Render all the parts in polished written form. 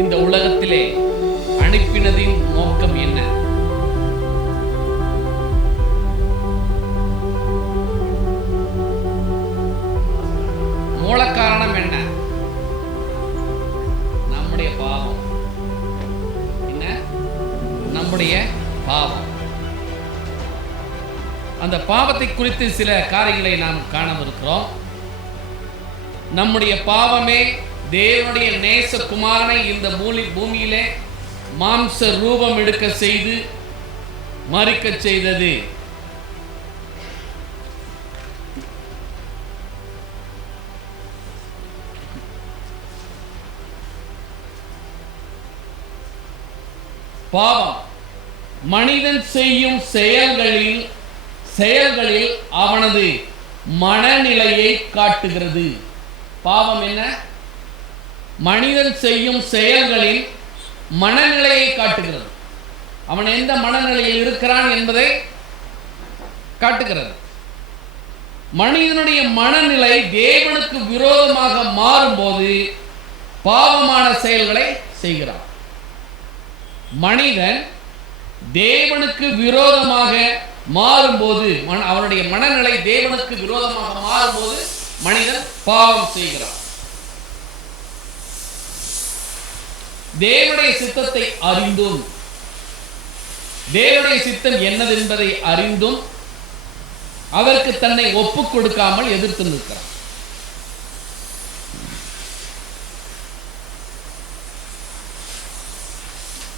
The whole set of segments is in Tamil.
இந்த உலகத்திலே அனுப்பினதின் நோக்கம் என்ன? மூல காரணம் என்ன? நம்முடைய பாவம். என்ன? நம்முடைய பாவம். அந்த பாவத்தை குறித்து சில காரியங்களை நாம் காணவிருக்கிறோம். நம்முடைய பாவமே தேவனுடைய நேசகுமாரனை இந்த பூமியிலே மாம்ச ரூபம் எடுக்க செய்து மரிக்க செய்தது. பாவம் மனிதன் செய்யும் செயல்களில் அவனது மனநிலையை காட்டுகிறது. பாவம் என்ன? மனிதன் செய்யும் செயல்களில் மனநிலையை காட்டுகிறது. அவன் எந்த மனநிலையில் இருக்கிறான் என்பதை காட்டுகிறது. மனிதனுடைய மனநிலை தேவனுக்கு விரோதமாக மாறும்போது பாவமான செயல்களை செய்கிறான். மனிதன் தேவனுக்கு விரோதமாக மாறும்போது, அவனுடைய மனநிலை தேவனுக்கு விரோதமாக மாறும்போது மனிதன் பாவம் செய்கிறான். தேவனுடைய சித்தத்தை அறிந்தும், தேவனுடைய சித்தம் என்னது என்பதை அறிந்தும் அதற்கு தன்னை ஒப்புக் கொடுக்காமல் எதிர்த்து நிற்கிறான்.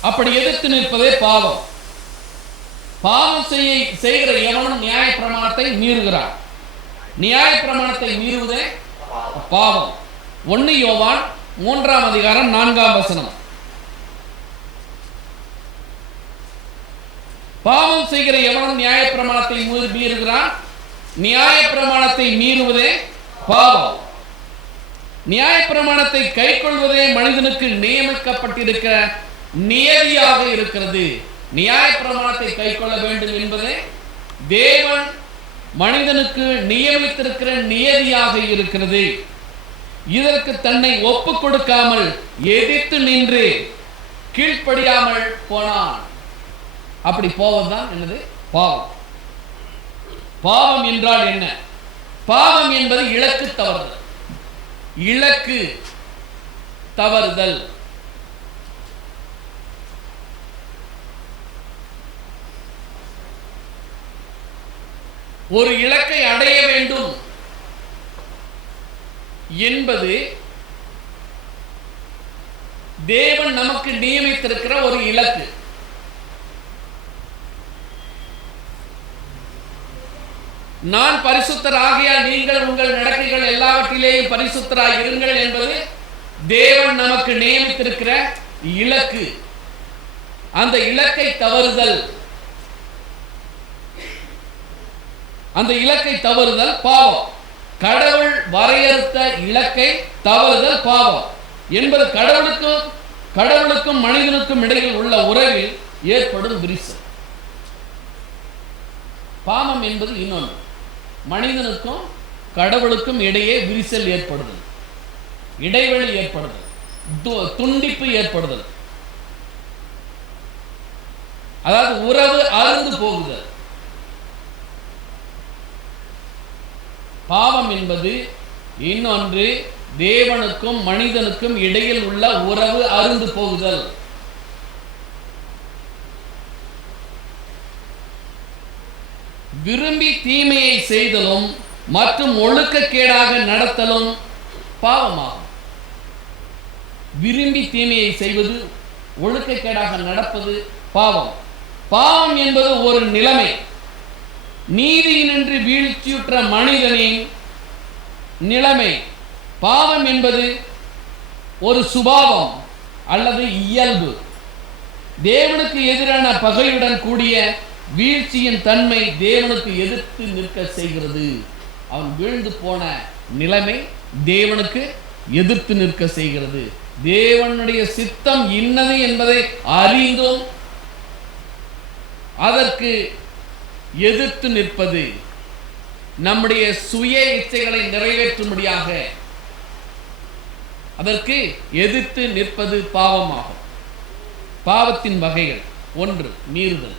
அப்படி எதிர்த்து நிற்பதே பாவம். பாவம் செய்கிற எவனும் நியாய பிரமாணத்தை மீறுகிறான். நியாய பிரமாணத்தை மீறுவதே பாவம். 1 யோவான் 3ஆம் அதிகாரம் 4ஆம் வசனம். பாவம் செய்கிற எவனும் நியாய பிரமாணத்தை மீறுகிறான். நியாய பிரமாணத்தை மீறுவதே பாவம். நியாய பிரமாணத்தை கைக்கொள்வதே மனிதனுக்கு நியமிக்கப்பட்டிருக்கிற நியதியாக இருக்கிறது. நியாய பிரமாணத்தை கைக்கொள்ள வேண்டும் என்பதே தேவன் மனிதனுக்கு நியமித்திருக்கிற நியதியாக இருக்கிறது. இதற்கு தன்னை ஒப்புக் கொடுக்காமல் எதிர்த்து நின்று கீழ்ப்படியாமல் போனான். அப்படி போவதுதான் என்னது? பாவம். பாவம் என்றால் என்ன? பாவம் என்பது இலக்கு தவறுதல். இலக்கு தவறுதல். ஒரு இலக்கை அடைய வேண்டும் என்பது தேவன் நமக்கு நியமித்திருக்கிற ஒரு இலக்கு. நான் பரிசுத்தர் ஆகையால் நீங்கள் உங்கள் நடக்கைகள் எல்லாவற்றிலேயும் பரிசுத்தராய் இருங்கள் என்பது தேவன் நமக்கு நியமித்திருக்கிற இலக்கு. அந்த இலக்கை தவறுதல், அந்த இலக்கை தவறுதல் பாவம். கடவுள் வரையறுத்த இலக்கை தவறுதல் பாவம் என்பது கடவுளுக்கும் மனிதனுக்கும் இடையில் உள்ள உறவில் ஏற்படும் விரிசல். பாவம் என்பது இன்னொன்று. மனிதனுக்கும் கடவுளுக்கும் இடையே விரிசல் ஏற்படுதல், இடைவெளி ஏற்படுதல், துண்டிப்பு ஏற்படுதல், அதாவது உறவு அறுந்து போகுதல். பாவம் என்பது இன்னொன்று. தேவனுக்கும் மனிதனுக்கும் இடையில் உள்ள உறவு அறுந்து போகுதல். விரும்பி தீமையை செய்தலும் மற்றும் ஒழுக்கக்கேடாக நடத்தலும் பாவமாகும். விரும்பி தீமையை செய்வது, ஒழுக்கக்கேடாக நடப்பது பாவம். பாவம் என்பது ஒரு நிலைமை. நீதியினின்று வீழ்ச்சியுற்ற மனிதனின் நிலைமை. பாவம் என்பது ஒரு சுபாவம் அல்லது இயல்பு. தேவனுக்கு எதிரான பகையுடன் கூடிய வீழ்ச்சியின் தன்மை தேவனுக்கு எதிர்த்து நிற்க செய்கிறது. அவன் வீழ்ந்து போன நிலைமை தேவனுக்கு எதிர்த்து நிற்க செய்கிறது. தேவனுடைய சித்தம் இன்னது என்பதை அறிந்தும் அதற்கு எதிர்த்து நிற்பது, நம்முடைய சுய இச்சைகளை நிறைவேற்றும்படியாக அதற்கு எதிர்த்து நிற்பது பாவமாகும். பாவத்தின் வகைகள்: 1, மீறுதல்.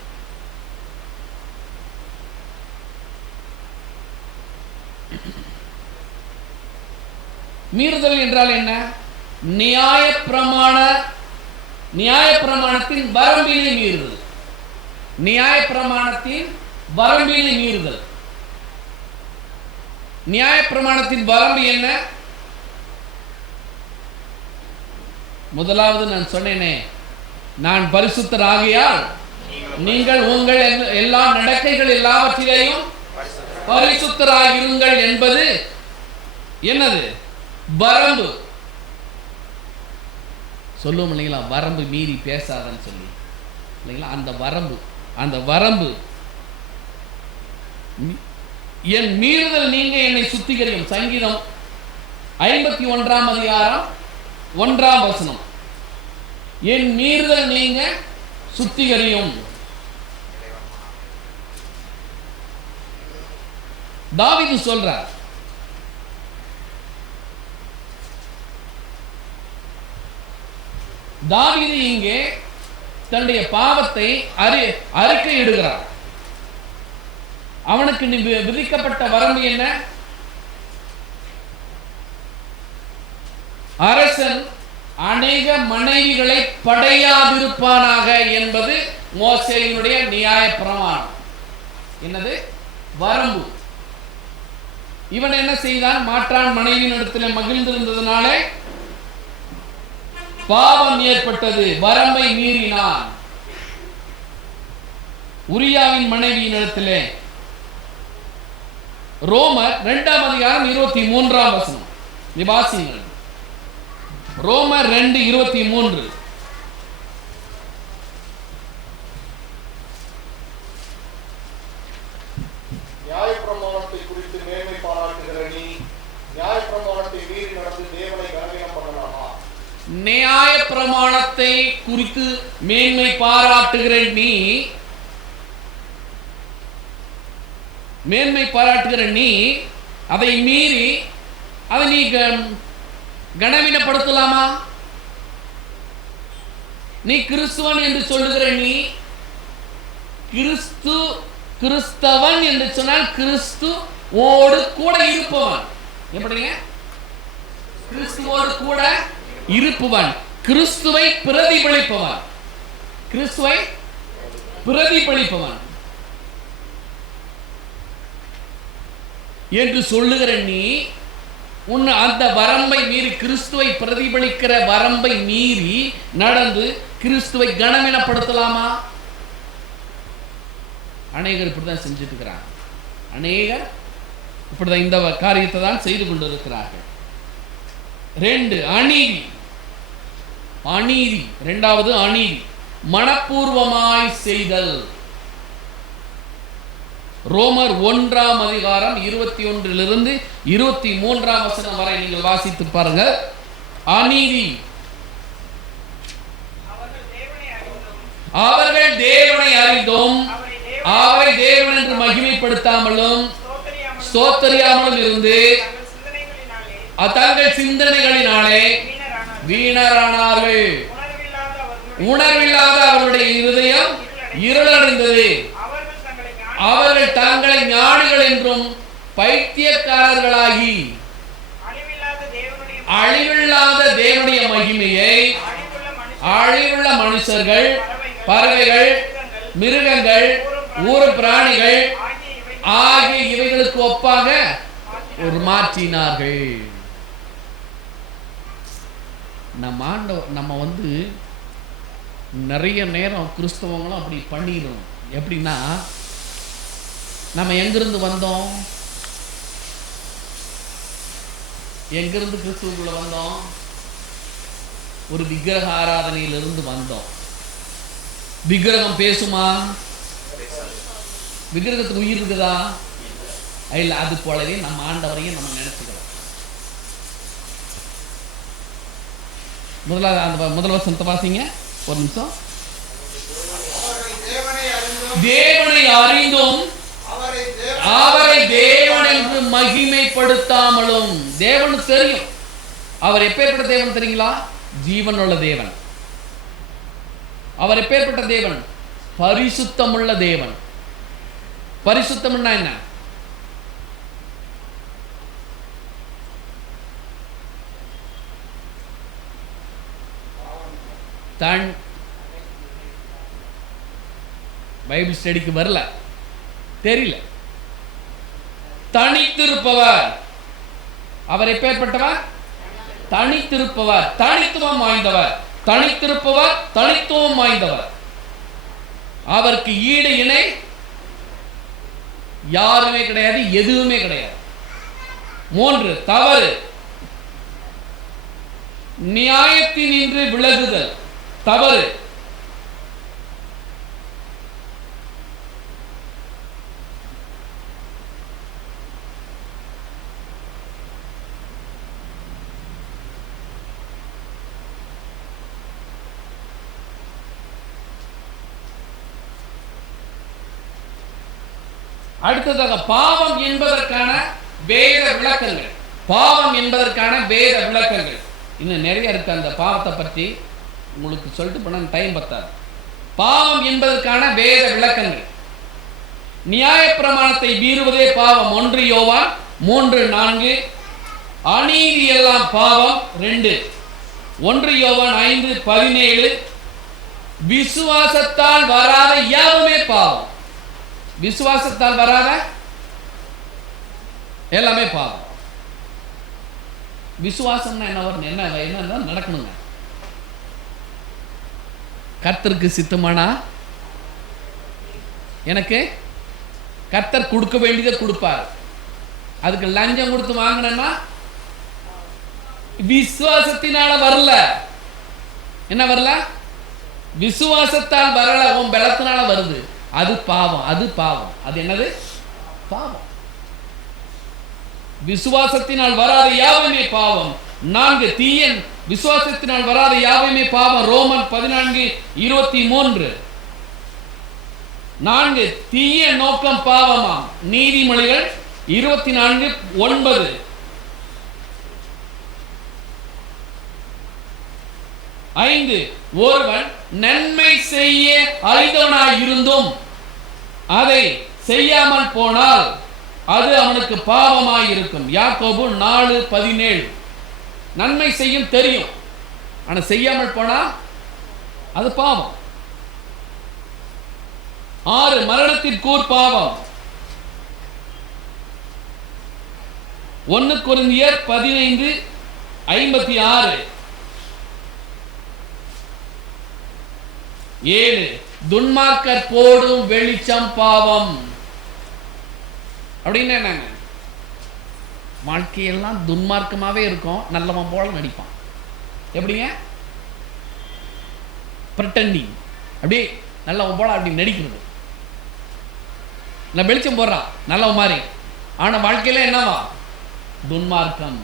மீறுதல் என்றால் என்ன? நியாயப்பிரமாணத்தின் வரம்பினை மீறுதல். நியாயப்பிரமாணத்தின் வரம்பினை மீறுதல். நியாயப்பிரமாணத்தின் வரம்பு என்ன? முதலாவது நான் சொன்னேனே, நான் பரிசுத்தர் ஆகையால் நீங்கள் உங்கள் எல்லா நடக்கைகள் எல்லாவற்றிலேயும் பரிசுத்தராகிருங்கள் என்பது என்னது? வரம்பு. சொல்லுவோம் இல்லைங்களா, வரம்பு மீறி பேசாதன்னு சொல்லி இல்லைங்களா? அந்த வரம்பு என் மீறுதல் நீங்க என்னை சுத்திகரியும். சங்கீதம் 51ஆம் அதிகாரம் 1ஆம் வசனம். என் மீறுதல் நீங்க சுத்திகரியும். தாவீது சொல்றார். தாவீது இங்கே தன்னுடைய பாவத்தை அறிக்கையிடுகிறார். அவனுக்கு விதிக்கப்பட்ட வரம்பு என்ன? அரசன் அநேக மனைவிகளை படையாதிருப்பானாக என்பது மோசேயினுடைய நியாயப்பிரமாணம். என்னது? வரம்பு. இவன் என்ன செய்தான்? மாற்றான் மனைவியின் இடத்துல மகிழ்ந்திருந்ததுனாலே பாவம் ஏற்பட்டது. வரம்பை மீறினான். உரியாவின் மனைவியின் இடத்திலே ரோமர் 2ஆம் அதிகாரம் 23ஆம் வசனம் வாசியுங்கள். ரோமர் 2:23. நியாயப்பிரமாணத்தை குறித்து மேன்மை பாராட்டுகிற நீ நியாயப்பிரமாணத்தை மீறி நடந்து தேவனை கனவீனம் பண்ணலாமா? நியாயப்பிரமாணத்தை குறித்து மேன்மை பாராட்டுகிற நீ அதை மீறி அதை நீ கனவீனப்படுத்தலாமா? நீ கிறிஸ்துவன் என்று சொல்லுகிற நீ, கிறிஸ்தவன் என்று சொன்னால் கிறிஸ்துவோடு கூட இருப்பவன். எப்படிங்க? கிறிஸ்துவோடு கூட இருப்பவன், கிறிஸ்துவை பிரதிபலிப்பவன் என்று சொல்லுகிற நீ அந்த வரம்பை மீறி, கிறிஸ்துவை பிரதிபலிக்கிற வரம்பை மீறி நடந்து கிறிஸ்துவை கனவீனப்படுத்தலாமா? அநேகர் இப்படிதான் செஞ்சுட்டு இருக்கிறாங்க. அநேகர் இப்படிதான் இந்த காரியத்தை தான் செய்து கொண்டிருக்கிறார்கள். 2, அநீதி. 2வது அநீதி, மனப்பூர்வமாய் செய்தல். ரோமர் 1ஆம் அதிகாரம் 21லிருந்து 23ஆம் வசனம் வரை நீங்கள் வாசித்து பாருங்க. அநீதி. அவர்கள் தேவனை அறிந்தும் அவரை தேவன் என்று மகிமைப்படுத்தாமலும் ஸ்தோத்தரியாமலும் இருந்து தங்கள் சிந்தனைகளினாலே வீணரானார்கள். உணர்வில்லாத அவருடைய இருதயம் இருளடைந்தது. அவர்கள் தங்களை ஞானிகள் என்றும் பைத்தியக்காரர்களாகி அழிவில்லாத தேவனுடைய மகிமையை அழிவுள்ள மனுஷர்கள், பறவைகள், மிருகங்கள், ஊர் பிராணிகள் ஆகிய இவைகளுக்கு ஒப்பாக ஒரு மாற்றினார்கள். நம்ம நிறைய நேரம் கிறிஸ்தவங்களும் அப்படி பண்ணிடுறோம். எப்படின்னா, நம்ம எங்கிருந்து வந்தோம்? எங்கிருந்து கிறிஸ்துவுக்குள்ள வந்தோம்? ஒரு விக்கிரக ஆராதனையிலிருந்து வந்தோம். விக்கிரகம் பேசுமா? விக்கிரகத்துக்கு உயிர் இருக்குதா? இல்ல. அது போலவே நம்ம ஆண்டவரையும் நம்ம நினைச்சுக்கிறோம். முதல் வசனத்தை வாசிங்க ஒரு நிமிஷம். தேவனை அறிந்தும் அவரை தேவன் என்று மகிமைப்படுத்தாமலும். தேவனுக்கு தெரியும், அவர் எப்பேற்பட்ட தேவன் தெரியுங்களா? ஜீவன் உள்ள தேவன். அவர் எப்பேற்பட்ட தேவன்? பரிசுத்தமுள்ள தேவன். பரிசுத்தம்னா என்ன? பைபிள் ஸ்டடிக்கு வரல, தெரியல. தனித்திருப்பவர். அவர் எப்பேற்பட்டவர்? தனித்திருப்பவர், தனித்துவம் வாய்ந்தவர். தனித்திருப்பவர், தனித்துவம் வாய்ந்தவர். அவருக்கு ஈடு இணை யாருமே கிடையாது, எதுவுமே கிடையாது. 3 தவறு. நியாயத்தினின்று விலகுதல் தவறு. அடுத்ததாக பாவம் என்பதற்கான வேத விளக்கங்கள். பாவம் என்பதற்கான வேத விளக்கங்கள் இன்னும் நிறைய இருக்கு. அந்த பாவத்தை பற்றி உங்களுக்கு சொல்லிட்டு போன டைம் பத்தாது. பாவம் என்பதற்கான வேத விளக்கங்கள். நியாயப்பிரமாணத்தை மீறுவதே பாவம் 1 யோவான் 3:4. அநீதி எல்லாம் பாவம் 2 1 யோவான் 5:17. விசுவாசத்தால் வராத யாவுமே பாவம். விசுவாசத்தால் வராத எல்லாமே பாவம். விசுவாசம்னா என்ன வரும்? என்ன நடக்கணுங்க? கர்த்தருக்கு சித்தமானா எனக்கு கர்த்தர் கொடுக்க வேண்டியதை கொடுப்பார். அதுக்கு லஞ்சம் கொடுத்து வாங்கினா விசுவாசத்தினால வரல. என்ன வரல? விசுவாசத்தால் வரல, உன் பலத்தினால வருது. அது பாவம். அது பாவம். அது என்னது? பாவம். விசுவாசத்தினால் வராத யாவுமே பாவம். 4 தீயன் விசுவாசத்தினால் வராத யாவுமே பாவம். ரோமன் 14:23. 4 தீய நோக்கம் பாவமாம். நீதிமொழிகள் 24:9. 5 ஒருவன் நன்மை செய்ய அறிந்தவனாய் இருந்தும் அதை செய்யாமல் போனால் அது அவனுக்கு பாவமாய் இருக்கும். யாக்கோபு 4:17. நன்மை செய்யும் தெரியும், ஆனா செய்யாமல் போனா அது பாவம். 6 மரணத்திற்கூர் பாவம். 1 கொரிந்தியர் 15:56. 7 துன்மார்க்கர் போடும் வெளிச்சம் பாவம். அப்படின்னு என்னங்க? வாழ்க்கையெல்லாம் துன்மார்க்கமாவே இருக்கும், நல்லவன் போல நடிப்பான். எப்படிங்க? பிரிட்டண்டிங். அப்படியே நல்லவன் போல அப்படி நடிக்கிறது. நான் வெளிச்சம் போடுறான் நல்லவன் மாதிரி, ஆனா வாழ்க்கையில என்னவா? துன்மார்க்கம்.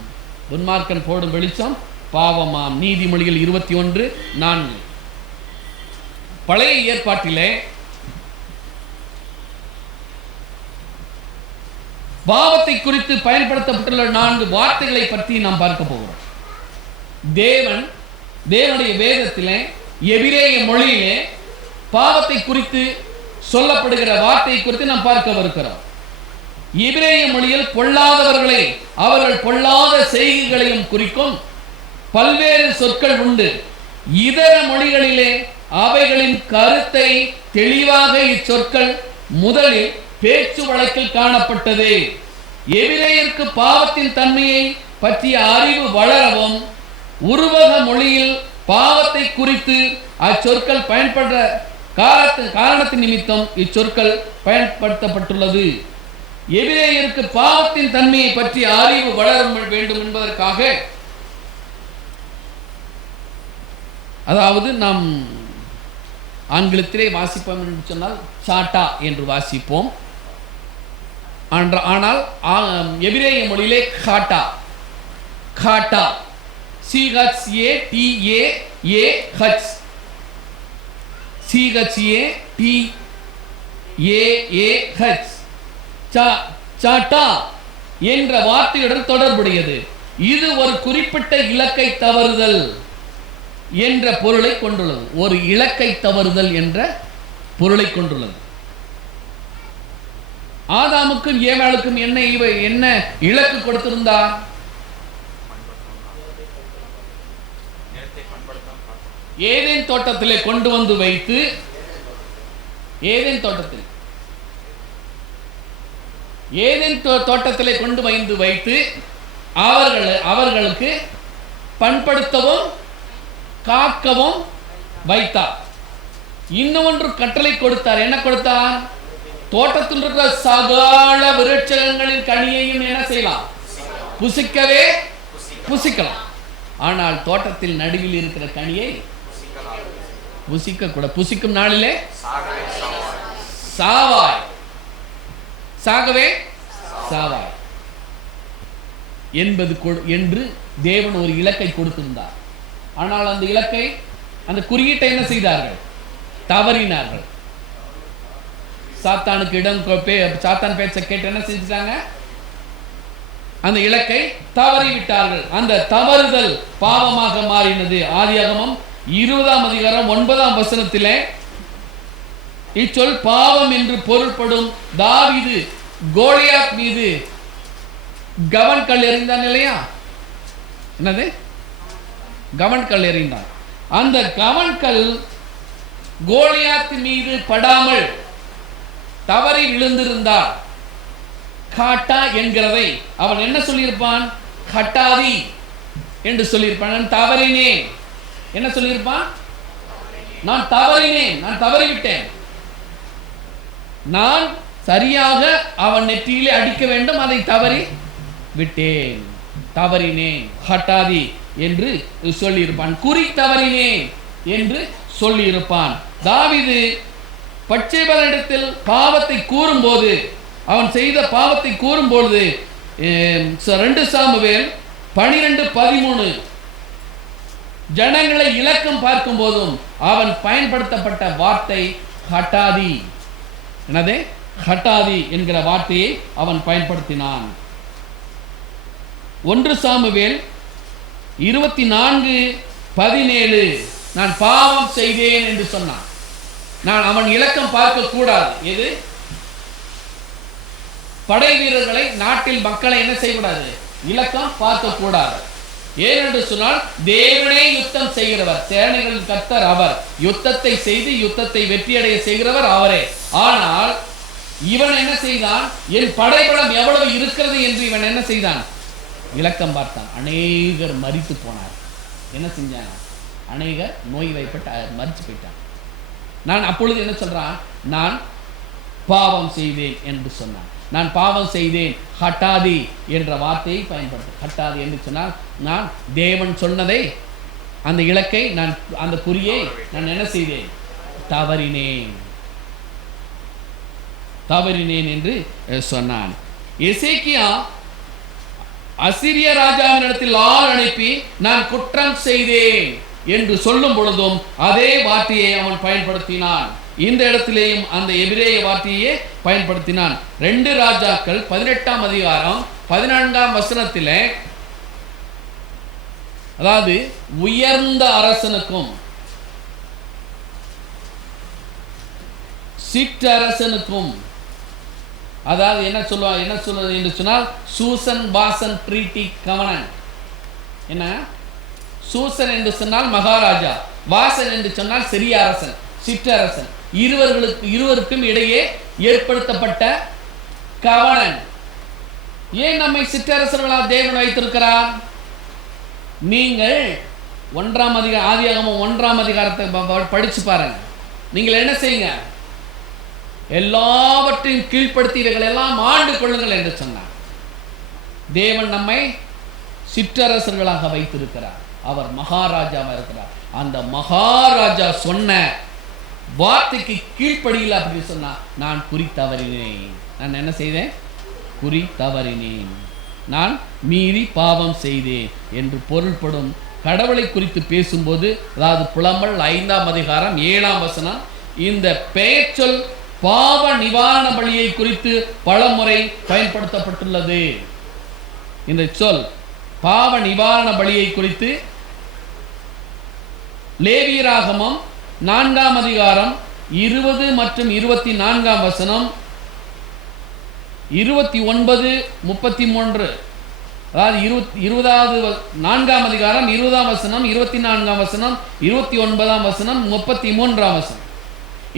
துன்மார்க்கன் போடும் வெளிச்சம் பாவமாம். நீதிமொழிகள் 21:4. பழைய ஏற்பாட்டிலே பாவத்தை குறித்து பயன்படுத்தப்பட்டுள்ள 4 வார்த்தைகளை பற்றி நாம் பார்க்க போகிறோம். தேவனுடைய வேதத்திலே எபிரேய மொழியிலே பாவத்தை குறித்து சொல்லப்படுகிற வார்த்தை குறித்து நாம் பார்க்கவிருக்கிறோம். எபிரேய மொழியில் பொல்லாதவர்களை அவர்கள் பொல்லாத செய்கைகளையும் குறிக்கும் பல்வேறு சொற்கள் உண்டு. இதர மொழிகளிலே அவைகளின் கருத்தை தெளிவாக இச்சொற்கள் முதலில் பேச்சு வழக்கில் காணப்பட்டது. எபிரேயருக்கு பாவத்தின் தன்மையை பற்றிய அறிவு வளரவும் உருவக மொழியில் பாவத்தை குறித்து அச்சொற்கள் பயன்படுற காரணத்தின் நிமித்தம் இச்சொற்கள் பயன்படுத்தப்பட்டுள்ளது. எபிரேயருக்கு பாவத்தின் தன்மையை பற்றிய அறிவு வளர வேண்டும் என்பதற்காக, அதாவது நாம் ஆங்கிலத்திலே வாசிப்போம் என்று சொன்னால் சாட்டா என்று வாசிப்போம். ஆனால் எபிரேய மொழியிலே காட்டா, காட்டா, CHATAH, CHATAH, சாட்டா என்ற வார்த்தையுடன் தொடர்புடையது. இது ஒரு குறிப்பிட்ட இலக்கை தவறுதல் என்ற பொருளை கொண்டுள்ளது. ஒரு இலக்கை தவறுதல் என்ற பொருளை கொண்டுள்ளது. ஆதாமுக்கும் ஏவாளுக்கும் என்ன இலக்கு கொடுத்திருந்தார்? ஏதேன் தோட்டத்திலே கொண்டு வந்து வைத்து, ஏதேன் தோட்டத்திலே கொண்டு வந்து வைத்து அவர்களுக்கு பண்படுத்தவும் காக்கவும் வைத்தார். இன்னொன்று கட்டளை கொடுத்தார். என்ன கொடுத்தார்? தோட்டத்தில் இருக்கிற சகல விருட்சங்களின் கனியையும் என்ன செய்யலாம்? புசிக்கலாம். ஆனால் தோட்டத்தில் நடுவில் இருக்கிற கனியை புசிக்க கூட. புசிக்கும் நாளிலே சாவாய் என்று தேவன் ஒரு இலக்கை கொடுத்திருந்தார். ஆனால் அந்த இலக்கை, அந்த குறியீட்டை என்ன செய்தார்கள்? தவறினார்கள். சாத்தான் பேச்சை கேட்டு என்ன செஞ்சாங்க? அந்த இலக்கை தவறிவிட்டார்கள். அந்த தவறுதல் பாவமாக மாறினது. ஆதியாகமம் 20ஆம் அதிகாரம் 9ஆம் வசனத்திலே இச்சொல் பாவம் என்று பொருள்படும். தாவீது கோலியாத் மீது கவன்கல் எறிந்தான் இல்லையா? என்னது? கவன்கல் எறிந்தான். அந்த கவன்கல் கோலியாத் மீது படாமல் தவறி விழுந்திருந்தார். காட்டா என்கிறதை அவன் என்ன சொல்லியிருப்பான்? கட்டாதி என்று சொல்லியிருப்பான். தவறினேன். என்ன சொல்லியிருப்பான்? நான் தவறினேன், நான் தவறிவிட்டேன். நான் சரியாக அவன் நெற்றியிலே அடிக்க வேண்டும், அதை தவறி விட்டேன், தவறினேன், ஹட்டாதி என்று சொல்லியிருப்பான். குறி தவறினேன் என்று சொல்லியிருப்பான். தாவீது பட்சேபனிடத்தில் பாவத்தை கூறும்போது, அவன் செய்த பாவத்தை கூறும்போது 2 சாமுவேல் 12:13 ஜனங்களை இலக்கம் பார்க்கும் போதும் அவன் பயன்படுத்தப்பட்ட வார்த்தை ஹட்டாதி. என்னது? ஹட்டாதி என்கிற வார்த்தையை அவன் பயன்படுத்தினான். 1 சாமுவேல் 24:17 நான் பாவம் செய்தேன் என்று சொன்னான். நான் அவன் இலக்கம் பார்க்க கூடாது. எது? படை வீரர்களை, நாட்டில் மக்களை என்ன செய்யக்கூடாது? இலக்கம் பார்க்க கூடாது. ஏனென்று சொன்னால் தேவனே யுத்தம் செய்கிறவர், சேனைகளின் கர்த்தர் அவர். யுத்தத்தை செய்து யுத்தத்தை வெற்றியடைய செய்கிறவர் அவரே. ஆனால் இவன் என்ன செய்தான்? என் படைபலம் எவ்வளவு இருக்கிறது என்று இவன் என்ன செய்தான்? இலக்கம் பார்த்தான். அநேகர் மரித்து போனார். என்ன செஞ்சாங்க? அநேகர் நோய் வைப்பட்டு மரிச்சு போயிட்டான். நான் அப்பொழுது என்ன சொல்றான்? நான் பாவம் செய்தேன் என்று சொன்னான். நான் பாவம் செய்தேன், ஹட்டாதி என்ற வார்த்தையை பயன்படுத்த. ஹட்டாதி என்று சொன்னால் நான் தேவன் சொன்னதை, அந்த இலக்கை, நான் அந்த குறியை நான் என்ன செய்தேன்? தவறினேன் என்று சொன்னான். எசேக்கியா அசிரிய ராஜாவினிடத்தில் ஆள் அனுப்பி நான் குற்றம் செய்தேன் என்று சொல்லும் பொழுதும் அதே வார்த்தையை அவன் பயன்படுத்தினான். இந்த இடத்திலேயும் அந்த எபிரேய வார்த்தையே பயன்படுத்தினான். 2 ராஜாக்கள் 18ஆம் அதிகாரம் 14ஆம் வசனத்திலே, அதாவது உயர்ந்த அரசனுக்கும் சிற்றரசனுக்கும், அதாவது என்ன சொல்வது என்று சொன்னால் சூசன் வாசன் ட்ரீட்டி கவனன். என்ன? சூசன் என்று சொன்னால் மகாராஜா, வாசன் என்று சொன்னால் சிறிய அரசன், சிற்றரசன். இருவருக்கும் இடையே ஏற்படுத்தப்பட்ட கவனன். ஏன் நம்மை சிற்றரசர்களாக தேவன் வைத்திருக்கிறார்? நீங்கள் 1ஆம் அதிகாரம், ஆதியாகமம் 1ஆம் அதிகாரத்தை படிச்சு பாருங்க. நீங்கள் என்ன செய்யுங்க? எல்லாவற்றையும் கீழ்ப்படுத்தி இவைகள் எல்லாம் ஆண்டு கொள்ளுங்கள் என்று சொன்னார். தேவன் நம்மை சிற்றரசர்களாக வைத்திருக்கிறார். அவர் மகாராஜாவாக இருக்கிறார். அந்த மகாராஜா சொன்ன வார்த்தைக்கு கீழ்ப்படியில் அப்படின்னு சொன்னா, நான் குறி தவறினேன். நான் என்ன செய்தேன்? குறி தவறினேன், நான் மீறி பாவம் செய்தேன் என்று பொருள்படும். கடவுளை குறித்து பேசும்போது, அதாவது புலம்பல் 5ஆம் அதிகாரம் 7ஆம் வசனம், இந்த பெயர்ச்சொல் பாவ நிவாரண பலியை குறித்து பலமுறை பயன்படுத்தப்பட்டுள்ளது. இந்த சொல் பாவ நிவாரண பலியை குறித்து லேவியராகமம் 4ஆம் அதிகாரம் 20 மற்றும் 24ஆம் வசனம், 29, 33, அதாவது 4ஆம் அதிகாரம் 20ஆம் வசனம், 24ஆம் வசனம், 29ஆம் வசனம், 33ஆம் வசனம்.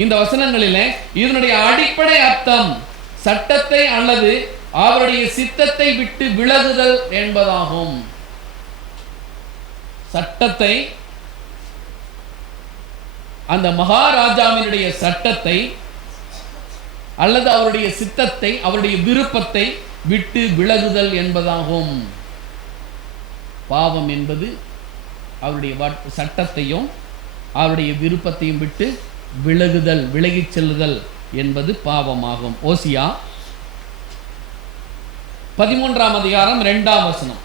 இந்த வசனங்களிலே இதனுடைய அடிப்படை அர்த்தம் சட்டத்தை அல்லது அவருடைய சித்தத்தை விட்டு விலகுதல் என்பதாகும். சட்டத்தை, அந்த மகாராஜாவினுடைய சட்டத்தை அல்லது அவருடைய சித்தத்தை, அவருடைய விருப்பத்தை விட்டு விலகுதல் என்பதாகும். பாவம் என்பது அவருடைய சட்டத்தையும் அவருடைய விருப்பத்தையும் விட்டு விலகுதல், விலகிச் செல்லுதல் என்பது பாவமாகும். ஓசியா 13ஆம் அதிகாரம் 2ஆம் வசனம்.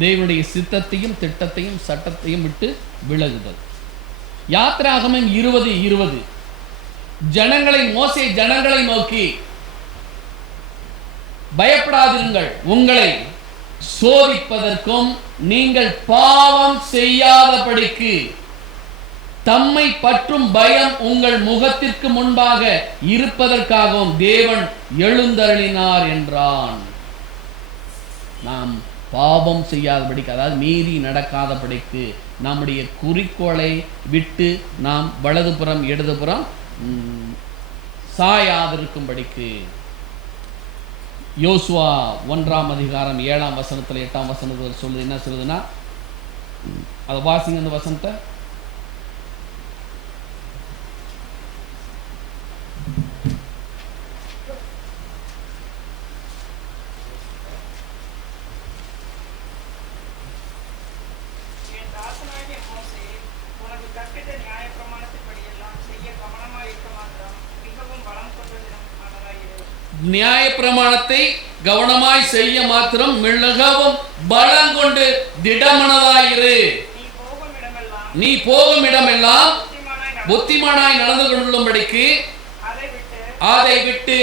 தேவனுடைய சித்தத்தையும் திட்டத்தையும் சட்டத்தையும் விட்டு விலகுதல். யாத்ராகமம் 20:20 மோசே ஜனங்களை நோக்கி, பயப்படாதிருங்கள், உங்களை சோதிப்பதற்கும் நீங்கள் பாவம் செய்யாதபடிக்கு தம்மை பற்றும் பயம் உங்கள் முகத்திற்கு முன்பாக இருப்பதற்காகவும் தேவன் எழுந்தருளினார் என்றான். நாம் பாவம் செய்யாதபடிக்கு, அதாவது மீறி நடக்காதபடிக்கு, நம்முடைய குறிக்கோளை விட்டு நாம் வலதுபுறம் இடதுபுறம் சாயாதிருக்கும்படிக்கு. யோசுவா 1ஆம் அதிகாரம் 7ஆம் வசனத்தில் 8ஆம் வசனத்தில் சொல்லுது. என்ன சொல்லுதுன்னா, அதை வாசிங்க அந்த வசனத்தை. நியாய பிரமாணத்தை கவனமாய் செய்ய மாத்திரம் மிகவும் பலம் கொண்டு திடமனதாயிரு. நீ போகும் இடமெல்லாம் புத்திமானாய் நடந்து கொள்ளும்படிக்கு அதை விட்டு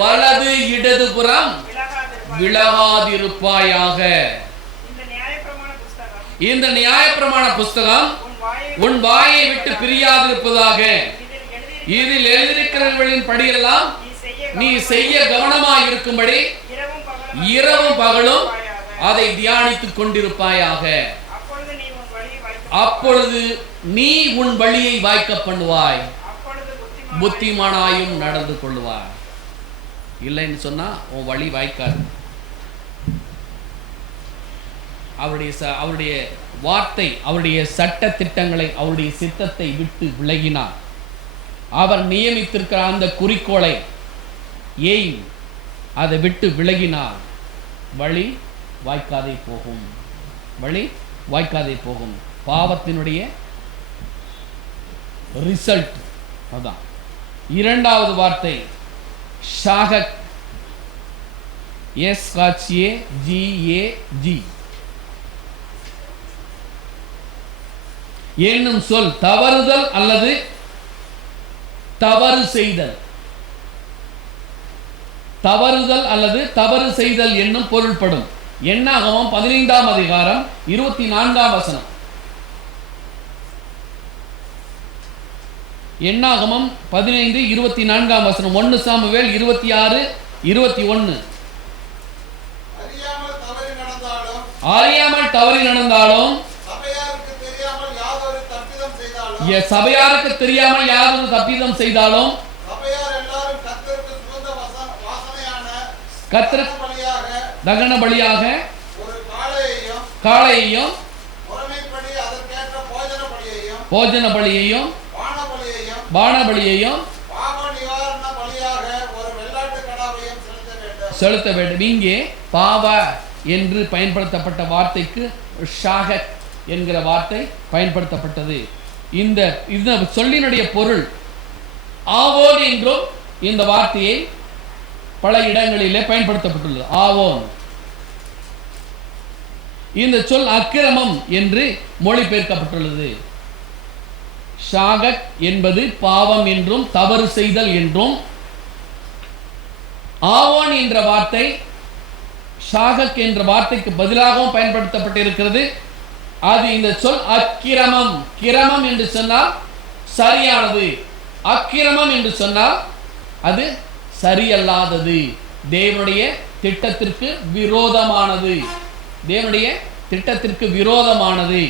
வலது இடதுபுறம் விலகாதிருப்பாயாக. இந்த நியாயப்பிரமாண புஸ்தகம் உன் வாயை விட்டு பிரியாதிருப்பதாக. இதில் எழுதியிருக்கிறவர்களின் படியெல்லாம் நீ செய்ய கவனமாய் இருக்கும்படி இரவும் பகலும் அதை தியானித்துக் கொண்டிருப்பாயாக. அப்பொழுது நீ உன் வழியை வாய்க்க பண்ணுவாய், புத்திமானாயும் நடந்து கொள்வாய். இல்லைன்னு சொன்னா உன் வழி வாய்க்காது. அவருடைய வார்த்தை, அவருடைய சட்ட திட்டங்களை, அவருடைய சித்தத்தை விட்டு விலகினார். அவர் நியமித்திருக்கிற அந்த குறிக்கோளை அதை விட்டு விலகினார், வழி வாய்க்காதே போகும். வழி வாய்க்காதே போகும். பாவத்தினுடைய ரிசல்ட் அதான். இரண்டாவது வார்த்தை ஷாகக், SHAGAG என்னும் சொல் தவறுதல் அல்லது தவறு செய்தல். தவறுதல் அல்லது தவறு செய்தல் என்னும் பொருள்படும். என்னாகமம் 15ஆம் அதிகாரம் 24ஆம் வசனம். என்னாகமம் 15:24ஆம் வசனம். 1 சாமுவேல் 26:21. அறியாமல் தவறி நடந்தாலும் சபையாருக்கு தெரியாமல் யாதொரு தப்பிதம் செய்தாலும் தகன பலியாக காளையையும் போஜன பலியையும் பான பலியையும் செலுத்த வேண்டும். இங்கே பாவ என்று பயன்படுத்தப்பட்ட வார்த்தைக்கு ஷாகத் என்கிற வார்த்தை பயன்படுத்தப்பட்டது. இந்த சொல்லினுடைய பொருள் ஆவோன் என்றும் இந்த வார்த்தையை பல இடங்களிலே பயன்படுத்தப்பட்டுள்ளது. ஆவோன். இந்த சொல் அக்கிரமம் என்று மொழிபெயர்க்கப்பட்டுள்ளது. ஷாகத் என்பது பாவம் என்றும் தவறு செய்தல் என்றும், ஆவோன் என்ற வார்த்தை ஷாகக் என்ற வார்த்தைக்கு பதிலாகவும் பயன்படுத்தப்பட்டிருக்கிறது. அது இந்த சொல் அக்கிரமம். கிரமம் என்று சொன்னால் சரியானது, அக்கிரமம் என்று சொன்னால் அது சரியல்லாதது, தேவனுடைய திட்டத்திற்கு விரோதமானது, தேவனுடைய திட்டத்திற்கு விரோதமானது.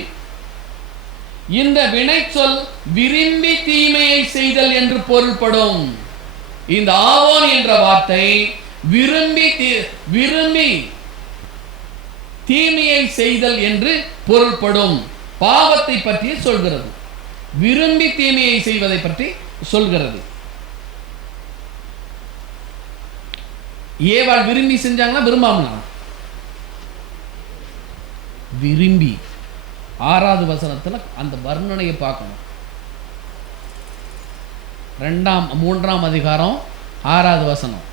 இந்த வினை சொல் விரும்பி தீமையை செய்தல் என்று பொருள்படும். இந்த ஆவோன் என்ற வார்த்தை விரும்பி தீமையை செய்தல் என்று பொருள்படும். பாவத்தை பற்றி சொல்கிறது, விரும்பி தீமையை செய்வதை பற்றி சொல்கிறது. ஏவாள் விரும்பி செஞ்சாங்கன்னா விரும்பாமனா? விரும்பி. 6வது வசனத்துல அந்த வர்ணனையை பார்க்கணும். 3ஆம் அதிகாரம் 6வது வசனம்,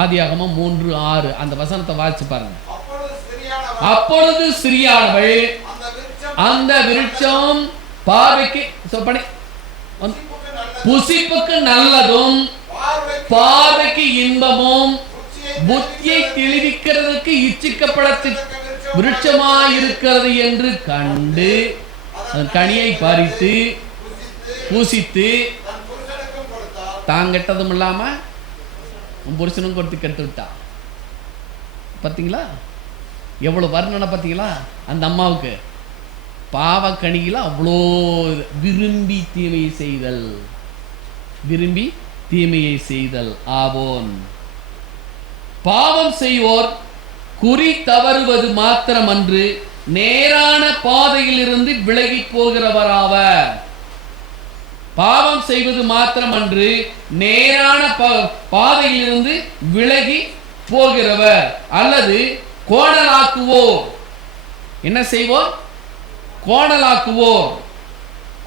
ஆதியாகமம் 3:6 அந்த வசனத்தை வாசிச்சு பாருங்க. அப்பொழுது சிறியானவள் அந்த விருட்சம் பார்வைக்கு புசிப்புக்கு நல்லதும் பார்வைக்கு இன்பமும் புத்தியை தெளிவிக்கிறதுக்கு இச்சிக்கப்படத்து விருட்சமாயிருக்கிறது என்று கண்டு கனியை பறித்து பூசித்து தாங்கட்டதும் இல்லாம புருஷனும் கொடுத்து கெடுத்து விட்டா. பார்த்தீங்களா எவ்வளவு வர்ணனை? பார்த்தீங்களா அந்த அம்மாவுக்கு பாவக்கணியில அவ்வளோ விரும்பி தீமையை செய்தல், விரும்பி தீமையை செய்தல் ஆவோன். பாவம் செய்வோர் குறி தவறுவது மாத்திரமன்று நேரான பாதையில் இருந்து விலகி போகிறவராவர். பாவம் செய்வது மாத்திரமன்று நேரான பாதையில் இருந்து விலகி போகிறவர் அல்லது கோணலாக்குவோர். என்ன செய்வோர்? கோணலாக்குவோர்.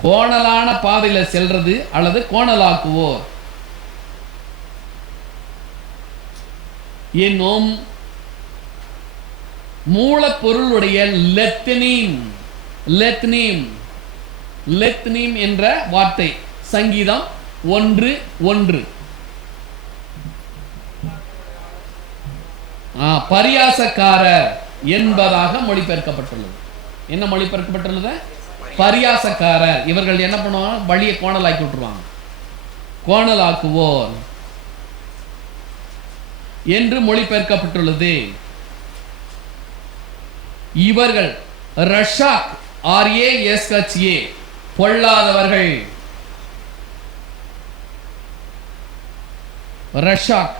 கோணலான பாதையில செல்றது அல்லது கோணலாக்குவோர். என்னும் மூலப்பொருளுடைய லெத்னீம் என்ற வார்த்தை சங்கீதம் 1:1 பரியாசக்காரர் என்பதாக மொழிபெயர்க்கப்பட்டுள்ளது. என்ன மொழிபெயர்க்கப்பட்டுள்ளது? பரியாசக்காரர். இவர்கள் என்ன பண்ணுவாங்க? வழியை கோணலாக்கி விட்டுருவாங்க. கோணலாக்குவோர் என்று மொழிபெயர்க்கப்பட்டுள்ளது. இவர்கள் ரஷாக் RASHA பொல்லாதவர்கள். ரஷாக்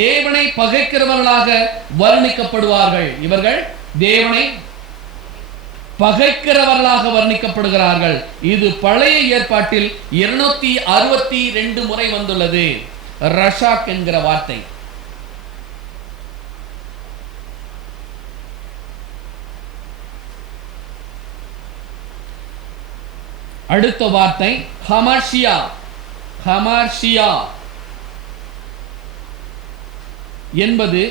தேவனை பகைக்கிறவர்களாக வர்ணிக்கப்படுவார்கள். இவர்கள் தேவனை பகைக்கிறவர்களாக வர்ணிக்கப்படுகிறார்கள். இது பழைய ஏற்பாட்டில் 262 முறை வந்துள்ளது ரஷாக் என்கிற வார்த்தை. அடுத்த வார்த்தை ஹமார்ஷியா என்பது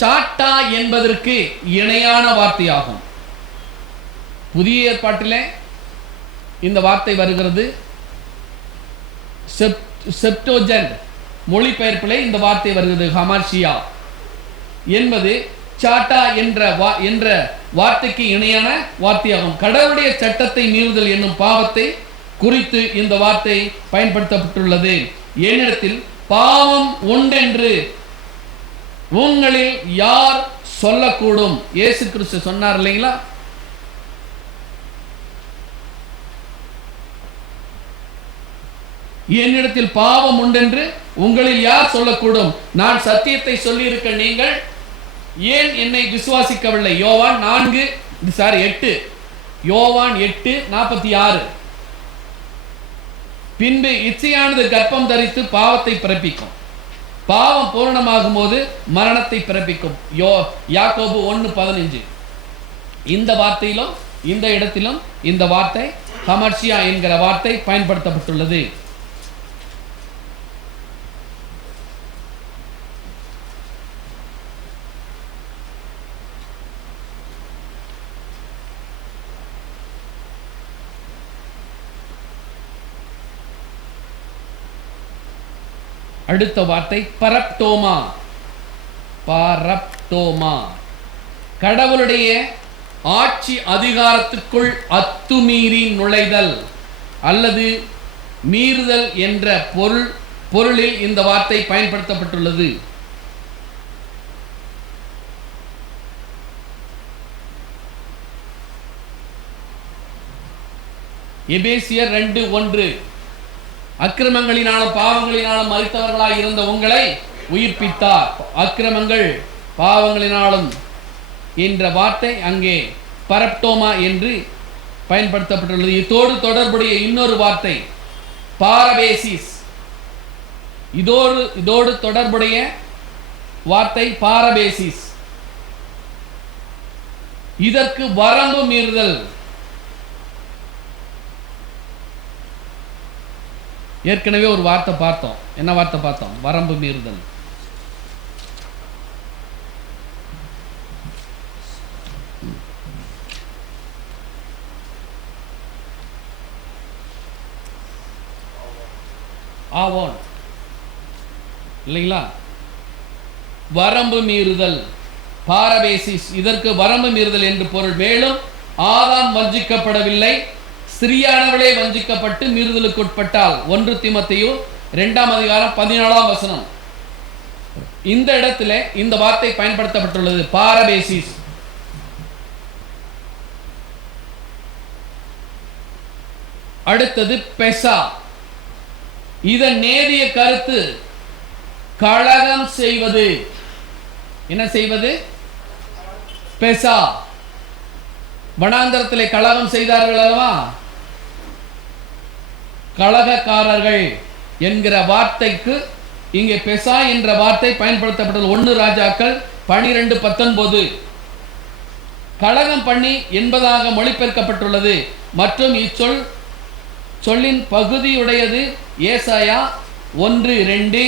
சாட்டா என்பதற்கு இணையான வார்த்தையாகும். புதிய ஏற்பாட்டிலே இந்த வார்த்தை வருகிறது. செப்டோஜென்ட் மொழிபெயர்ப்பிலே இந்த வார்த்தை வருகிறது. ஹமார்ஷியா என்பது சாட்டா என்ற வார்த்தைக்கு இணையான வார்த்தையாகும். கடவுளுடைய சட்டத்தை மீறுதல் என்னும் பாவத்தை குறித்து இந்த வார்த்தை பயன்படுத்தப்பட்டுள்ளது. என்னிடத்தில் பாவம் உண்டென்று உங்களில் யார் சொல்லக்கூடும்? இயேசு கிறிஸ்து சொன்னார் இல்லைங்களா? என்னிடத்தில் பாவம் உண்டென்று உங்களில் யார் சொல்லக்கூடும்? நான் சத்தியத்தை சொல்லியிருக்க நீங்கள் ஏன் என்னை விசுவாசிக்கவில்லை? யோவான் 8:46. பின்பு இச்சையானது கர்ப்பம் தரித்து பாவத்தை பிறப்பிக்கும், பாவம் பூரணமாகும் போது மரணத்தை பிறப்பிக்கும். யாக்கோபு 1:15. இந்த வார்த்தையிலும் இந்த இடத்திலும் இந்த வார்த்தை ஹமார்ஷியா என்கிற வார்த்தை பயன்படுத்தப்பட்டுள்ளது. அடுத்த வார்த்தை பரப்டோமா. பரப்டோமா கடவுளுடைய ஆட்சி அதிகாரத்துக்குள் அத்துமீறி நுழைதல் அல்லது மீறுதல் என்ற பொருளில் இந்த வார்த்தை பயன்படுத்தப்பட்டுள்ளது. எபேசியர் 2:1 அக்கிரமங்களினாலும் பாவங்களினாலும் மரித்தவர்களாய் இருந்த உங்களை உயிர்ப்பித்தார். அக்கிரமங்கள் பாவங்களினாலும் என்ற வார்த்தை அங்கே பரப்டோமா என்று பயன்படுத்தப்பட்டுள்ளது. இதோடு தொடர்புடைய இன்னொரு வார்த்தை பாரபேசிஸ். இதோடு தொடர்புடைய வார்த்தை பாரபேசிஸ். இதற்கு வரம்பு மீறுதல். ஏற்கனவே ஒரு வார்த்தை பார்த்தோம். என்ன வார்த்தை பார்த்தோம்? வரம்பு மீறுதல். ஆவோன் இல்லைங்களா? வரம்பு மீறுதல் பாரபேசிஸ். இதற்கு வரம்பு மீறுதல் என்று பொருள். மேலும் ஆதாம் வஞ்சிக்கப்படவில்லை, ஸ்திரீயானவளே வஞ்சிக்கப்பட்டு மீறுதலுக்கு உட்பட்டால். 1 தீமோத்தேயு 2:14 இந்த இடத்துல இந்த வார்த்தை பயன்படுத்தப்பட்டுள்ளது, பாரபேசிஸ். அடுத்தது பெசா. இதன் நேரிய கருத்து கலகம் செய்வது. என்ன செய்வது? பெசா. வனாந்தரத்திலே கலகம் செய்தார்கள் அல்லவா? கலகக்காரர்கள் என்கிற வார்த்தைக்கு இங்கே பெசா என்ற வார்த்தை பயன்படுத்தப்பட்டது. 1 ராஜாக்கள் 12:19 கலகம் பண்ணி என்பதாக மொழிபெயர்க்கப்பட்டுள்ளது. மற்றும் சொல்லின் பகுதியுடையது ஏசாயா 1:2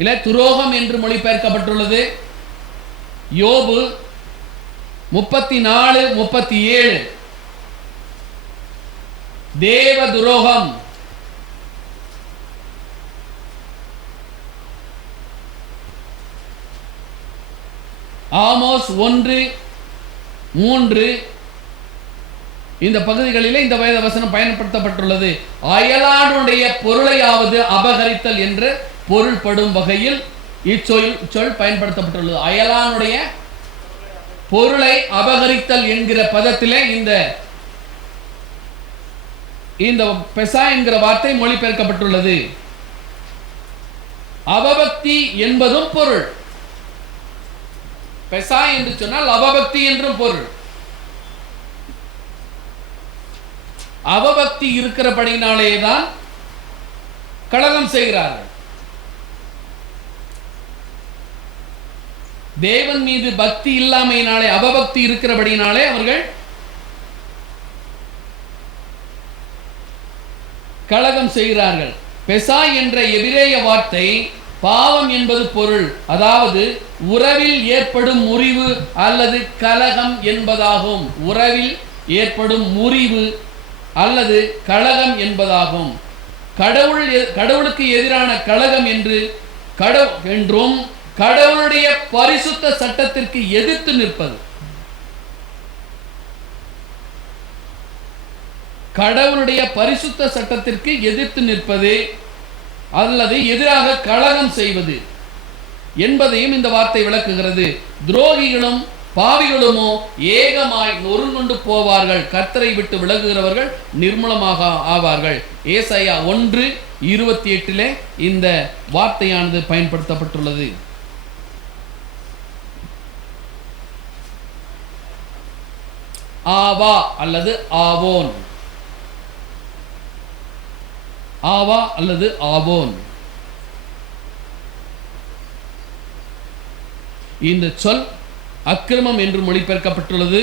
இல்ல துரோகம் என்று மொழிபெயர்க்கப்பட்டுள்ளது. யோபு 34:37 தேவ துரோகம். ஆமோஸ் 1:3 இந்த பகுதிகளிலே இந்த வேத வசனம் பயன்படுத்தப்பட்டுள்ளது. அயலானுடைய பொருளையாவது அபகரித்தல் என்று பொருள்படும் வகையில் இச்சொல் பயன்படுத்தப்பட்டுள்ளது. அயலானுடைய பொருளை அபகரித்தல் என்கிற பதத்திலே இந்த பெசா என்கிற வார்த்தை மொழிபெயர்க்கப்பட்டுள்ளது. அவபக்தி என்பதும் பொருள். பெசா என்று சொன்னால் அவபக்தி என்றும் பொருள். அவபக்தி இருக்கிறபடினாலேதான் கலகம் செய்கிறார்கள். தேவன் மீது பக்தி இல்லாமையினாலே, அவபக்தி இருக்கிறபடினாலே அவர்கள் கலகம் செய்கிறார்கள். பெசா என்ற எபிரேய வார்த்தை பாவம் என்பது பொருள். அதாவது உறவில் ஏற்படும் முறிவு அல்லது கலகம் என்பதாகும். உறவில் ஏற்படும் முறிவு அல்லது கலகம் என்பதாகும். கடவுளுக்கு எதிரான கலகம் என்றும் கடவுளுடைய பரிசுத்த சட்டத்திற்கு எதிர்த்து நிற்பது. கடவுளுடைய பரிசுத்த சட்டத்திற்கு எதிர்த்து நிற்பது அல்லது எதிராக கலகம் செய்வது என்பதையும் இந்த வார்த்தை விளக்குகிறது. துரோகிகளும் பாவிகளுமோ ஏகமாய் நொறுங்குண்டு போவார்கள், கர்த்தரை விட்டு விலகுகிறவர்கள் நிர்மூலமாக ஆவார்கள். ஏசாயா 1:28 இந்த வார்த்தையானது பயன்படுத்தப்பட்டுள்ளது. ஆவா அல்லது ஆவோன். ஆவா அல்லது ஆவோன் இந்த சொல் அக்கிரமம் என்று மொழிபெயர்க்கப்பட்டுள்ளது.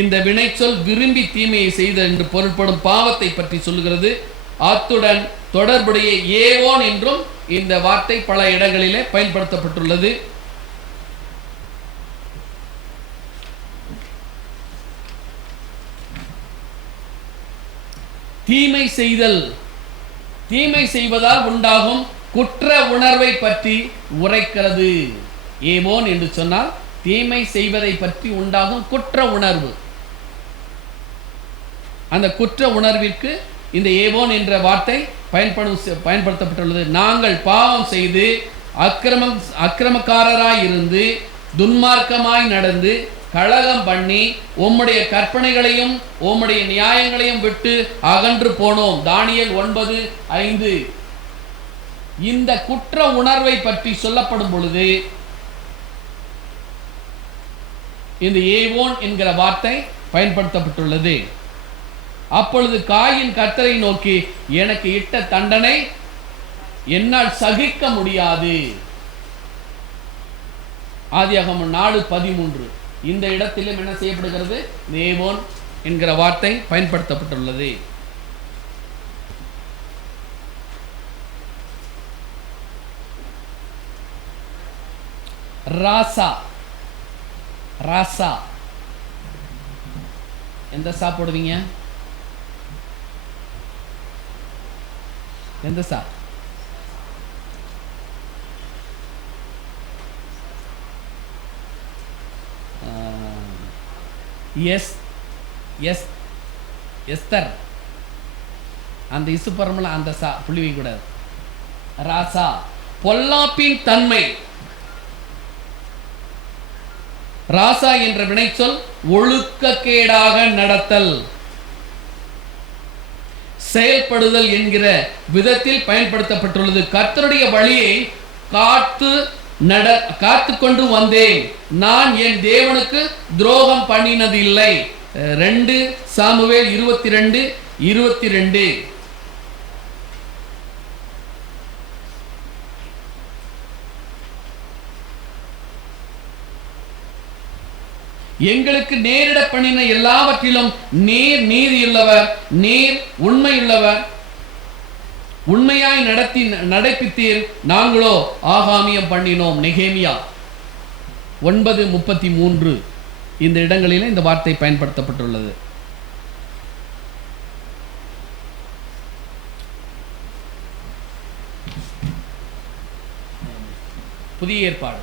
இந்த வினைச்சொல் விரும்பி தீமையை செய்த என்று பொருள்படும் பாவத்தை பற்றி சொல்லுகிறது. அத்துடன் தொடர்புடைய ஏவோன் என்றும் இந்த வார்த்தை பல இடங்களிலே பயன்படுத்தப்பட்டுள்ளது. தீமை செய்தல், தீமை செய்வதால் உண்டாகும் குற்ற உணர்வை பற்றி உரைக்கிறது. ஏவோன் என்று சொன்னால் தீமை செய்வதை பற்றி உண்டாகும் குற்ற உணர்வு. அந்த குற்ற உணர்விற்கு இந்த ஏவோன் என்ற வார்த்தை பயன்படுத்தப்பட்டுள்ளது. நாங்கள் பாவம் செய்து அக்கிரமக்காரராய் இருந்து துன்மார்க்கமாய் நடந்து கலகம் பண்ணி உம்முடைய கற்பனைகளையும் உம்முடைய நியாயங்களையும் விட்டு அகன்று போனோம். தானியேல் 9:5. இந்த குற்ற உணர்வை பற்றி சொல்லப்படும் பொழுது இந்த ஏவோன் என்கிற வார்த்தை பயன்படுத்தப்பட்டுள்ளது. அப்பொழுது காயின் கர்த்தரை நோக்கி, எனக்கு இட்ட தண்டனை என்னால் சகிக்க முடியாது. ஆதியாகமம் 4:13. இந்த இடத்திலும் என்ன செய்யப்படுகிறது? ஏவோன் என்கிற வார்த்தை பயன்படுத்தப்பட்டுள்ளது. ராசா, ராசா எந்த சா போடுவீங்க? எந்த சா? எஸ்தர். அந்த இசுப்பரமல அந்த சா புள்ளி வைக்க கூடாது. ராசா பொல்லாப்பின் தன்மை. ராசா என்ற வினைச்சொல் ஒழுக்கக்கேடாக நடத்தல், செயல்படுதல் என்கிற விதத்தில் பயன்படுத்தப்பட்டுள்ளது. கர்த்தருடைய வழியை காத்து கொண்டு வந்தேன், நான் என் தேவனுக்கு துரோகம் பண்ணினதில்லை. 2 சாமுவேல் 22:22. எங்களுக்கு நேரிட பண்ணின எல்லாவற்றிலும் நீர் நீதியுள்ளவர், நீர் உண்மையுள்ளவர், உண்மையாய் நடப்பித்தீர், நாங்களோ ஆகாமியம் பண்ணினோம். நெகேமியா 9:33. இந்த இடங்களில் இந்த வார்த்தை பயன்படுத்தப்பட்டுள்ளது. புதிய ஏற்பாடு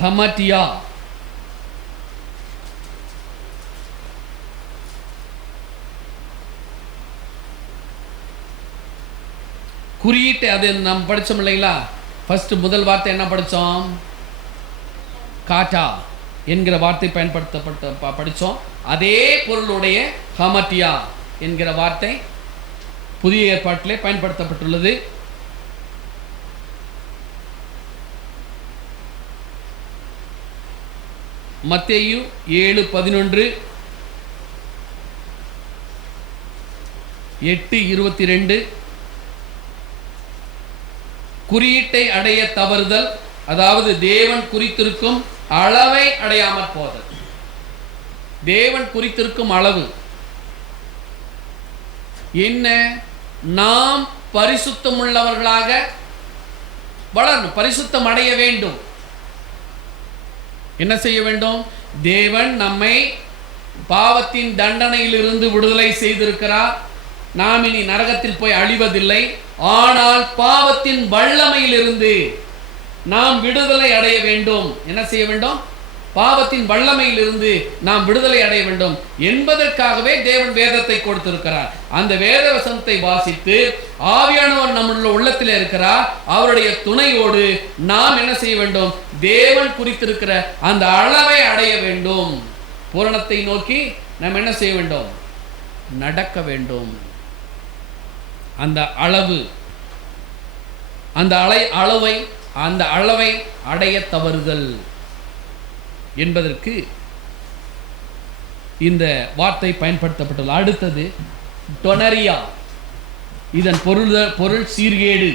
ஹமட்டியா, குறியீட்டு. அது நாம் படித்தோம் இல்லைங்களா? ஃபர்ஸ்ட் முதல் வார்த்தை என்ன படித்தோம்? காட்டா என்கிற வார்த்தை பயன்படுத்தப்பட்ட படித்தோம். அதே பொருளுடைய ஹமட்டியா என்கிற வார்த்தை புதிய ஏற்பாட்டிலே பயன்படுத்தப்பட்டுள்ளது. மத்தேயு 7:11, 8:22. குறியீட்டை அடைய தவறுதல், அதாவது தேவன் குறித்திருக்கும் அளவை அடையாமற் போதல். தேவன் குறித்திருக்கும் அளவு என்ன? நாம் பரிசுத்தமுள்ளவர்களாக வளரணும், பரிசுத்தம் அடைய வேண்டும். என்ன செய்ய வேண்டும்? தேவன் நம்மை பாவத்தின் தண்டனையிலிருந்து விடுதலை செய்திருக்கிறார். நாம் இனி நரகத்தில் போய் அழிவதில்லை. ஆனால் பாவத்தின் வல்லமையிலிருந்து நாம் விடுதலை அடைய வேண்டும். என்ன செய்ய வேண்டும்? பாவத்தின் வல்லமையிலிருந்து நாம் விடுதலை அடைய வேண்டும் என்பதற்காகவே தேவன் வேதத்தை கொடுத்திருக்கிறார். அந்த வேத வசனத்தை வாசித்து ஆவியானவர் நம்முடைய உள்ளத்தில் இருக்கிறார். அவருடைய துணையோடு நாம் என்ன செய்ய வேண்டும்? தேவன் குறித்திருக்கிற அந்த அளவை அடைய வேண்டும். பூரணத்தை நோக்கி நாம் என்ன செய்ய வேண்டும்? நடக்க வேண்டும். அந்த அளவை அடைய தவறுதல் என்பதற்கு இந்த வார்த்தை பயன்படுத்தப்பட்டுள்ளது. அடுத்தது டொனரியா. இதன் பொருள் சீர்கேடு.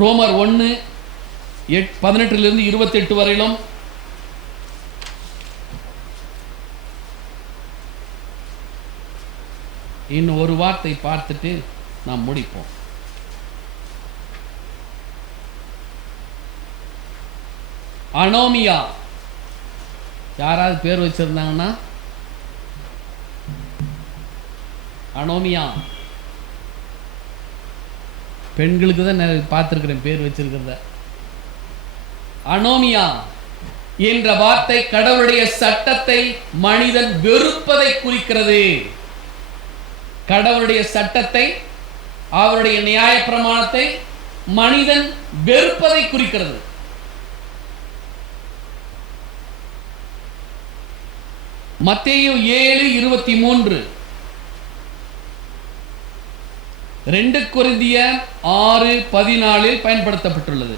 ரோமர் 1:18-28 வரையிலும் இன்னும் ஒரு வார்த்தை பார்த்துட்டு நாம் முடிப்போம். அனோமியா. யாராவது பேர் வச்சிருந்தாங்கன்னா அனோமியா. பெண்களுக்கு தான் நான் பார்த்துருக்கிறேன் பேர் வச்சிருக்கிறத. அனோமியா என்ற வார்த்தை கடவுளுடைய சட்டத்தை மனிதன் வெறுப்பதை குறிக்கிறது. கடவுளுடைய சட்டத்தை, அவருடைய நியாய பிரமாணத்தை மனிதன் வெறுப்பதை குறிக்கிறது. மத்தேயு 7:23, 2 கொரிந்தியர் 6:14 பயன்படுத்தப்பட்டுள்ளது.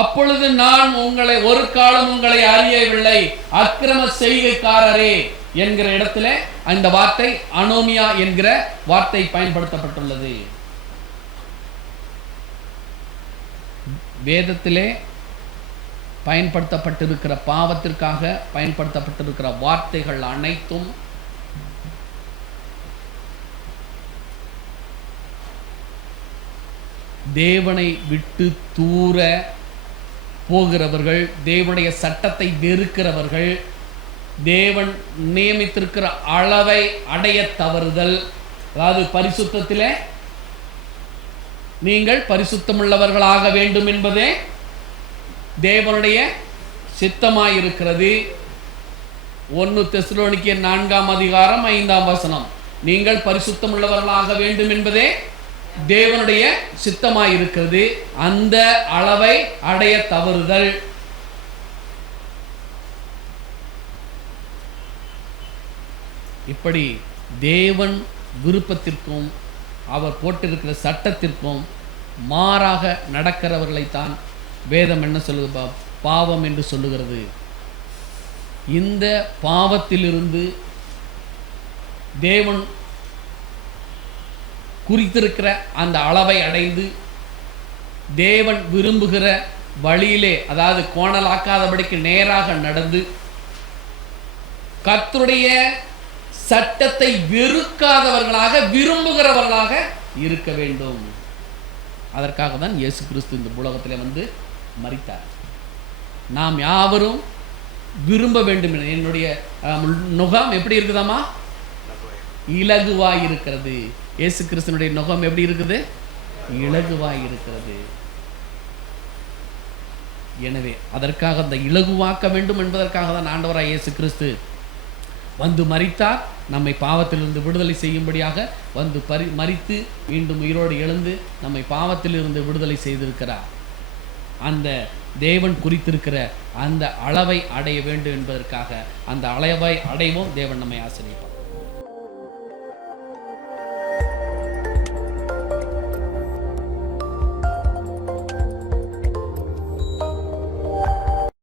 அப்பொழுது நான் உங்களை ஒரு காலம் உங்களை அறியவில்லை அக்கிரம செய்கைக்காரரே என்கிற இடத்துல அந்த வார்த்தை அனோமியா என்கிற வார்த்தை பயன்படுத்தப்பட்டுள்ளது. வேதத்திலே பயன்படுத்தப்பட்டிருக்கிற பாவத்திற்காக பயன்படுத்தப்பட்டிருக்கிற வார்த்தைகள் அனைத்தும் தேவனை விட்டு தூர போகிறவர்கள், தேவனுடைய சட்டத்தை வெறுக்கிறவர்கள், தேவன் நியமித்திருக்கிற அளவை அடைய தவறுதல். அதாவது பரிசுத்தத்திலே நீங்கள் பரிசுத்தமுள்ளவர்களாக வேண்டும் என்பதே தேவனுடைய சித்தமாயிருக்கிறது. 1 தெசலோனிக்கேயர் 4:5 நீங்கள் பரிசுத்தமுள்ளவர்களாக வேண்டும் என்பதே தேவனுடைய சித்தமாயிருக்கிறது. அந்த அளவை அடைய தவறுதல். இப்படி தேவன் விருப்பத்திற்கும் அவர் போட்டிருக்கிற சட்டத்திற்கும் மாறாக நடக்கிறவர்களைத்தான் வேதம் என்ன சொல்லுது? பாவம் என்று சொல்லுகிறது. இந்த பாவத்திலிருந்து தேவன் குறித்திருக்கிற அந்த அளவை அடைந்து தேவன் விரும்புகிற வழியிலே, அதாவது கோணலாக்காதபடிக்கு நேராக நடந்து கர்த்தருடைய சட்டத்தை வெறுக்காதவர்களாக விரும்புகிறவர்களாக இருக்க வேண்டும். அதற்காக தான் இயேசு கிறிஸ்து இந்த உலகத்திலே வந்து மரித்தார். நாம் யாவரும் விரும்ப வேண்டும். என்னுடைய நுகம் எப்படி இருக்குதாமா? இலகுவாய் இருக்கிறது. இயேசு கிறிஸ்துனுடைய நுகம் எப்படி இருக்குது? இலகுவாய் இருக்கிறது. எனவே அதற்காக அந்த இலகுவாக்க வேண்டும் என்பதற்காக தான் ஆண்டவராய் இயேசு கிறிஸ்து வந்து மரித்தார். நம்மை பாவத்திலிருந்து விடுதலை செய்யும்படியாக வந்து மரித்து மீண்டும் உயிரோடு எழுந்து நம்மை பாவத்திலிருந்து விடுதலை செய்திருக்கிறார். அந்த தேவன் குறித்திருக்கிற அந்த அளவை அடைய வேண்டும் என்பதற்காக அந்த அளவை அடைவோம். தேவன் நம்மை ஆசீர்வதிப்பார்.